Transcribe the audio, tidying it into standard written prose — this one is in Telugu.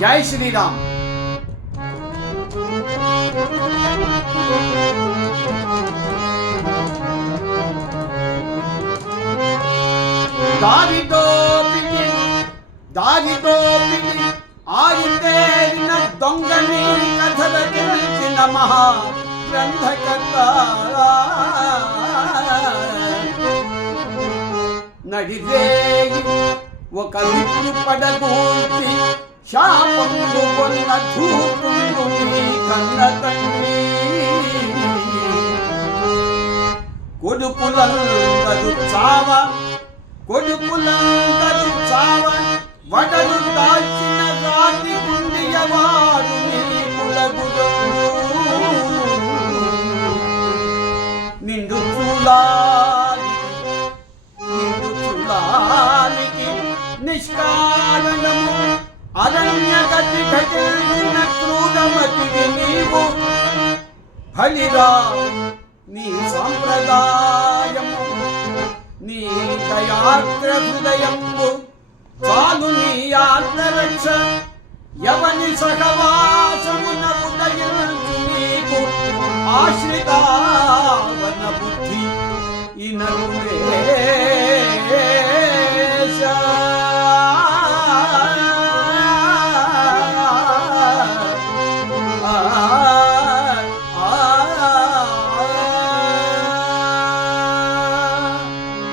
జై శ్రీరామ్. దారితో ఆగితేరిన దొంగని కథల తెలిసిన మహా గ్రంథకర్త నడిరేయి ఒక విష్ణు పడగూర్చి శాపంగు కొన్న ధూపుంగు నీ కన్న తండ్రి కొడుకులందరూ చావ వడలు దాల్చిన రాతి గుండియవాడు నీ కులగుడు నిండు చూలానికి నిష్కారణము అరణ్యగతి ఘటించిన క్రూరమతివి నీవు. బలిరా నీ సాంప్రదాయము, నీ దయాత్ర హృదయము చాలు నీ ఆత్మరక్ష. ఎవని సహవాసమున ఉదయించు నీకు ఆశ్రిత